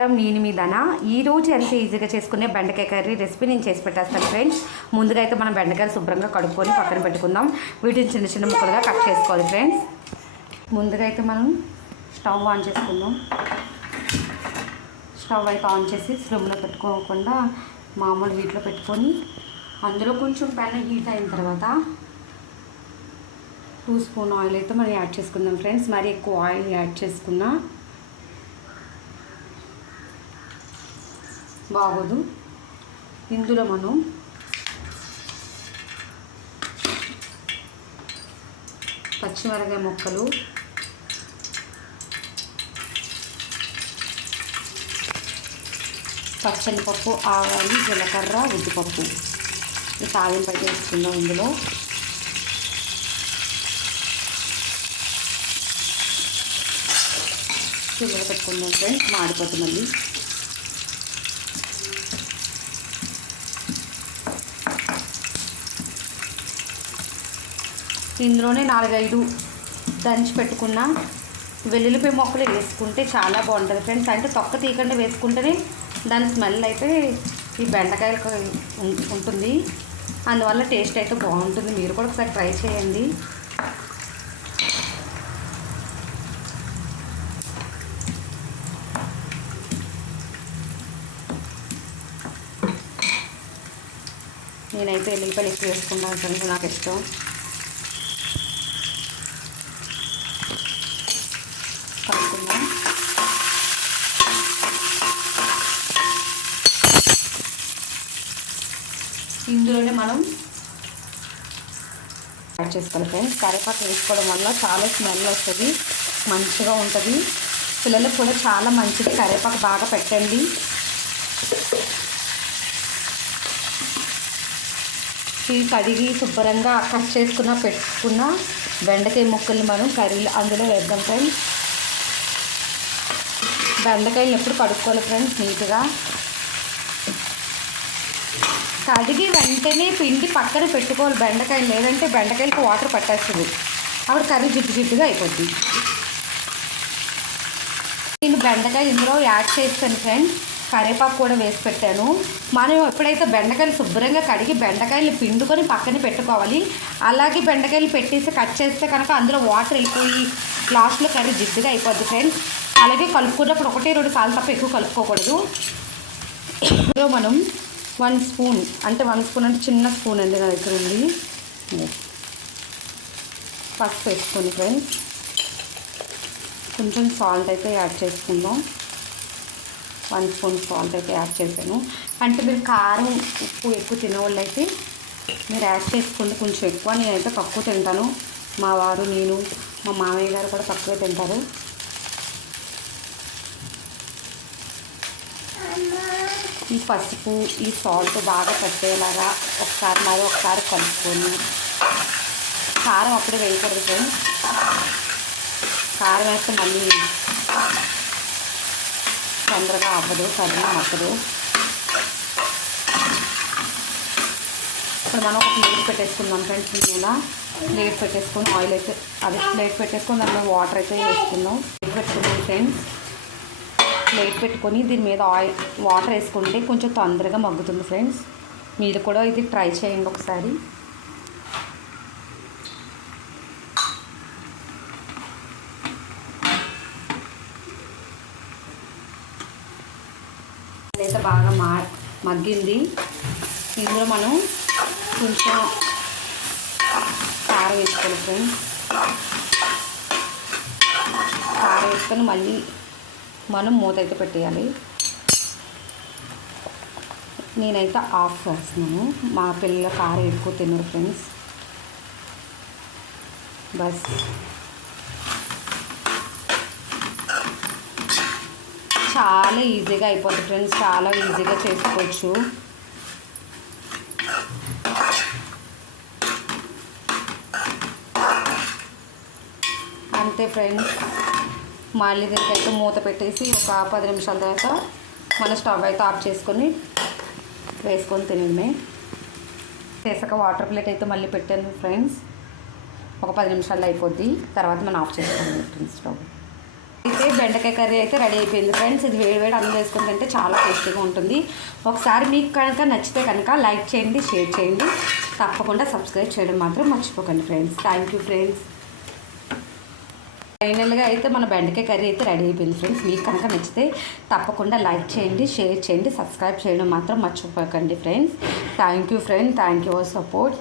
నేను మీ ధన ఈరోజు ఎంత ఈజీగా చేసుకునే బెండకాయ కర్రీ రెసిపీ నేను చేసి పెట్టేస్తాను ఫ్రెండ్స్. ముందుగా అయితే మనం బెండకాయలు శుభ్రంగా కడుక్కొని పక్కన పెట్టుకుందాం. వీటిని చిన్న చిన్న ముక్కలుగా కట్ చేసుకోవాలి ఫ్రెండ్స్. ముందుగా అయితే మనం స్టవ్ ఆన్ చేసుకుందాం. స్టవ్ అయితే ఆన్ చేసి స్లిమ్లో పెట్టుకోకుండా మామూలు వీటిలో పెట్టుకొని అందులో కొంచెం పెనం హీట్ అయిన తర్వాత 2 స్పూన్ ఆయిల్ అయితే మనం యాడ్ చేసుకుందాం ఫ్రెండ్స్. మరి ఎక్కువ ఆయిల్ యాడ్ చేసుకున్నా బాగోదు. ఇందులో మనం పచ్చిమిరపకాయ ముక్కలు, పచ్చనిపప్పు, ఆవాలు, జీలకర్ర, ఉద్దిపప్పు ఈ తాలింపు అయితే వేసుకుందాం. ఇందులో చిల్లర పెట్టుకుందాం ఫ్రెండ్స్, మాడిపోతుంది మళ్ళీ. ఇందులోనే 4-5 దంచి పెట్టుకున్న వెల్లుల్లిపాయ మొక్కలు వేసుకుంటే చాలా బాగుంటుంది ఫ్రెండ్స్. అంటే తొక్క తీయకుండా వేసుకుంటేనే దాని స్మెల్ అయితే ఈ బెండకాయలకు ఉంటుంది. అందువల్ల టేస్ట్ అయితే బాగుంటుంది. మీరు కూడా ఒకసారి ట్రై చేయండి. నేనైతే వెల్లుల్లిపాయలు ఎక్కువ వేసుకుంటాను ఫ్రెండ్స్, నాకు ఇష్టం. కలుపుకుందాం. ఇందులోనే మనం యాడ్ చేసుకోవాలి ఫ్రెండ్స్. కరివేపాకు వేసుకోవడం వల్ల చాలా స్మెల్ వస్తుంది, మంచిగా ఉంటుంది. పిల్లలకు కూడా చాలా మంచిది. కరివేపాకు బాగా పెట్టండి. ఈ కడిగి శుభ్రంగా కట్ చేసుకున్న పెట్టుకున్న బెండకాయ ముక్కల్ని మనం కర్రీలో అందులో వేద్దాం ఫ్రెండ్స్. బెండకాయలు ఎప్పుడు కడుక్కోవాలి ఫ్రెండ్స్ నీట్గా. కడిగి వెంటనే పిండి పక్కన పెట్టుకోవాలి బెండకాయలు, లేదంటే బెండకాయలకు వాటర్ పట్టేస్తుంది, అప్పుడు కర్రీ జిడ్డుగా అయిపోద్ది. నేను బెండకాయలు ఇందులో యాడ్ చేస్తాను ఫ్రెండ్స్. కరివేపాకు కూడా వేసి పెట్టాను. మనం ఎప్పుడైతే బెండకాయలు శుభ్రంగా కడిగి బెండకాయలు పిండుకొని పక్కన పెట్టుకోవాలి. అలాగే బెండకాయలు పెట్టేసి కట్ చేస్తే కనుక అందులో వాటర్ అయిపోయి లాస్ట్లో కర్రీ జిడ్డుగా అయిపోద్ది ఫ్రెండ్స్. అలాగే కలుపుకున్నప్పుడు 1-2 సార్లు తప్ప ఎక్కువ కలుపుకోకూడదు. ఇందులో మనం 1 స్పూన్ అంటే చిన్న స్పూన్ అండి నా దగ్గర ఉంది, పసుపు వేసుకొని ఫ్రెండ్స్. కొంచెం సాల్ట్ అయితే యాడ్ చేసుకుందాం. 1 స్పూన్ సాల్ట్ అయితే యాడ్ చేశాను. అంటే మీరు కారం ఉప్పు ఎక్కువ తినేవాళ్ళు అయితే మీరు యాడ్ చేసుకోండి కొంచెం ఎక్కువ. నేనైతే తక్కువ తింటాను. మా వారు, నేను, మా మామయ్య గారు కూడా తక్కువ తింటారు. ఈ పసుపు, ఈ సాల్ట్ బాగా పట్టేలాగా ఒకసారి కలుపుకొని, కారం అప్పుడే వేయకూడదు ఫ్రెండ్స్. కారం వేస్తే మళ్ళీ తొందరగా అవ్వదు, కర్రీ మగ్గదు. ఇప్పుడు మనం ఒక ప్లేట్ పెట్టేసుకుందాం ఫ్రెండ్స్. ఇలా ప్లేట్ పెట్టేసుకొని ఆయిల్ అయితే ప్లేట్ పెట్టేసుకొని దానిలో వాటర్ అయితే వేసుకుందాం. ప్లేట్ పెట్టుకుందాం ఫ్రెండ్స్. ప్లేట్ పెట్టుకొని దీని మీద వాటర్ వేసుకుంటే కొంచెం తొందరగా మగ్గుతుంది ఫ్రెండ్స్. మీరు కూడా ఇది ట్రై చేయండి ఒకసారి. అయితే బాగా మగ్గింది. ఇందులో మనం కొంచెం కారం వేసుకోవాలి ఫ్రెండ్స్. కారం వేసుకొని మళ్ళీ మనం మూత అయితే పెట్టేయాలి. నేనైతే ఆఫ్ చేస్తున్నాను. మా పిల్లల కారం ఎక్కువ తినరు ఫ్రెండ్స్. బస్ చాలా ఈజీగా అయిపోతుంది ఫ్రెండ్స్, చాలా ఈజీగా చేసుకోవచ్చు. అంతే ఫ్రెండ్స్. మళ్ళీ దీనికైతే మూత పెట్టేసి ఒక 10 నిమిషాల తర్వాత మన స్టవ్ అయితే ఆఫ్ చేసుకొని వేసుకొని తినడమే. చేసాక వాటర్ ప్లేట్ అయితే మళ్ళీ పెట్టాను ఫ్రెండ్స్. ఒక 10 నిమిషాల్లో అయిపోద్ది. తర్వాత మనం ఆఫ్ చేసుకోవాలి ఫ్రెండ్స్ స్టవ్. అయితే బెండకాయ కర్రీ అయితే రెడీ అయిపోయింది ఫ్రెండ్స్. ఇది వేడివేడి అన్నం వేసుకుని తింటే చాలా టేస్టీగా ఉంటుంది. ఒకసారి మీకు కనుక నచ్చితే కనుక లైక్ చేయండి, షేర్ చేయండి, తప్పకుండా సబ్స్క్రైబ్ చేయడం మాత్రం మర్చిపోకండి ఫ్రెండ్స్. Thank you friends. ఫైనల్గా అయితే మన బెండకాయ కర్రీ అయితే రెడీ అయిపోయింది ఫ్రెండ్స్. మీకు కనుక నచ్చితే తప్పకుండా లైక్ చేయండి, షేర్ చేయండి, సబ్స్క్రైబ్ చేయడం మాత్రం మర్చిపోకండి friends. Thank you friend, thank you for support.